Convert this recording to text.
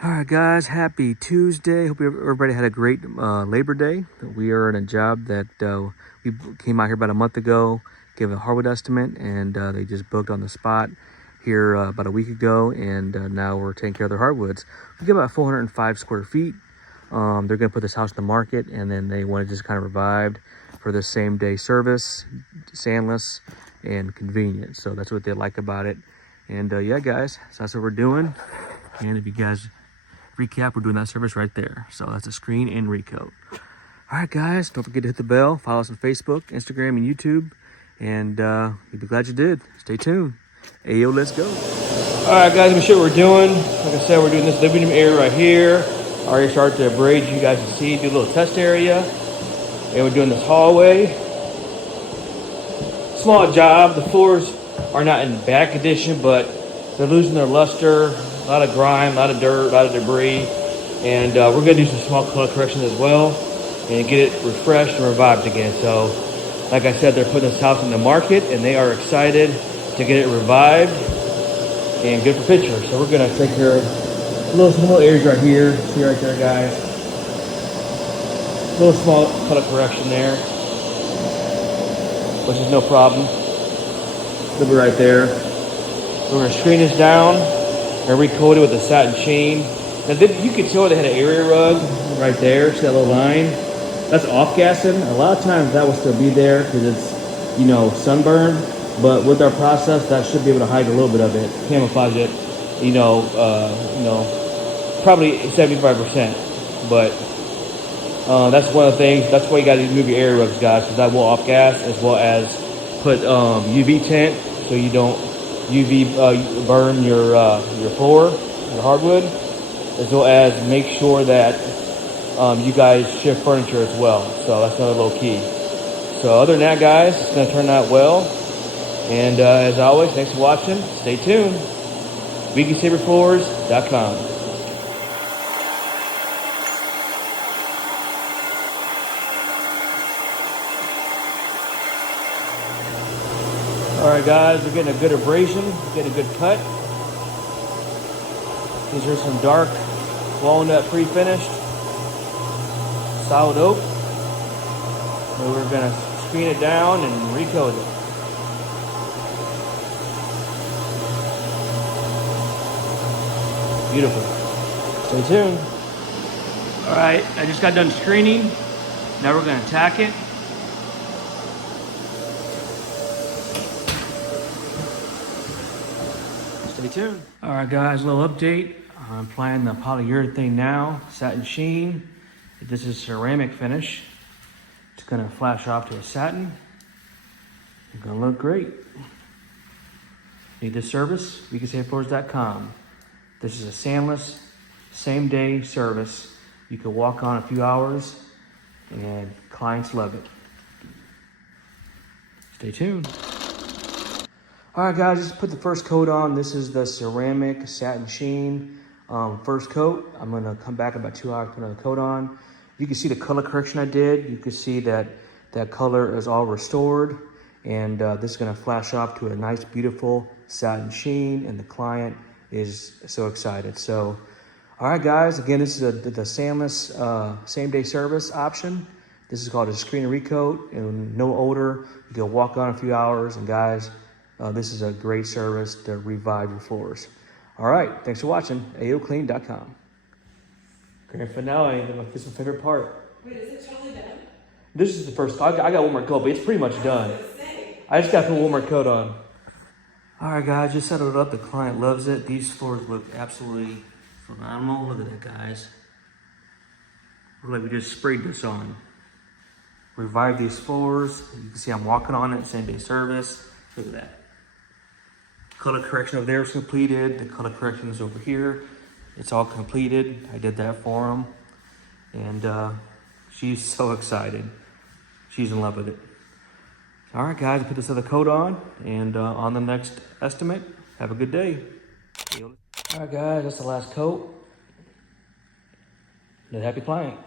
All right, guys, happy Tuesday. Hope everybody had a great Labor Day. We are in a job that we came out here about a month ago, gave a hardwood estimate, and they just booked on the spot here about a week ago, and now we're taking care of their hardwoods. We get about 405 square feet. They're going to put this house in the market, and then they want to just kind of revived for the same day service, SANDLESS, and convenient. So that's what they like about it. And yeah, guys, so that's what we're doing. And if you guys recap, we're doing that service right there. So that's a screen and recoat. All right, guys, don't forget to hit the bell. Follow us on Facebook, Instagram, and YouTube. And you'll be glad you did. Stay tuned. Ayo, let's go. All right, guys, let me show you what we're doing. Like I said, we're doing this living room area right here. I already started to braid, you guys can see, do a little test area. And we're doing this hallway. Small job. The floors are not in bad condition, but they're losing their luster. A lot of grime, a lot of dirt, a lot of debris. And we're gonna do some small color corrections as well and get it refreshed and revived again. So, like I said, they're putting this house in the market and they are excited to get it revived and good for pictures. So we're gonna take care of little small areas right here. See right there, guys. Little small color correction there, which is no problem. It'll be right there. We're gonna screen this down and recoat it with a satin sheen. Now you can tell they had an area rug right there. See that little line? That's off-gassing. A lot of times that will still be there because it's, you know, sunburn. But with our process, that should be able to hide a little bit of it, camouflage it. You know, probably 75%. But that's one of the things. That's why you got to move your area rugs, guys, because that will off-gas, as well as put UV tint so you don't UV burn your floor, your hardwood, as well as make sure that you guys shift furniture as well. So that's another little key. So other than that, guys, it's going to turn out well. And as always, thanks for watching. Stay tuned. 𝐬𝐮𝐬𝐜𝐫𝐠𝐞𝐭. All right, guys, we're getting a good abrasion, getting a good cut. These are some dark walnut pre-finished solid oak. And we're gonna screen it down and recoat it. Beautiful. Stay tuned. All right, I just got done screening. Now we're gonna tack it. Stay tuned. All right, guys, a little update. I'm applying the polyurethane now, satin sheen. This is ceramic finish. It's gonna flash off to a satin. It's gonna look great. Need this service? 𝐸𝐮𝐬𝐫𝐿S.com. This is a SANDLESS, same day service. You can walk on a few hours and clients love it. Stay tuned. All right, guys, just put the first coat on. This is the ceramic satin sheen first coat. I'm gonna come back in about 2 hours, put another coat on. You can see the color correction I did. You can see that that color is all restored. And this is gonna flash off to a nice, beautiful satin sheen, and the client is so excited. So, all right, guys, again, this is the SANDLESS same day service option. This is called a screen and recoat, and no odor. You can walk on a few hours, and guys, this is a great service to revive your floors. All right, thanks for watching. AOCleaning.com. Grand finale. This is my favorite part. Wait, is it totally done? This is the first. I got one more coat, but it's pretty much done. I just got to put one more coat on. All right, guys, just settled it up. The client loves it. These floors look absolutely phenomenal. Look at that, guys. Look like we just sprayed this on. Revive these floors. You can see I'm walking on it. Same day service. Look at that. Color correction over there is completed. The color correction is over here. It's all completed. I did that for him. And she's so excited. She's in love with it. All right, guys, put this other coat on. And on the next estimate, have a good day. All right, guys, that's the last coat. And a happy client.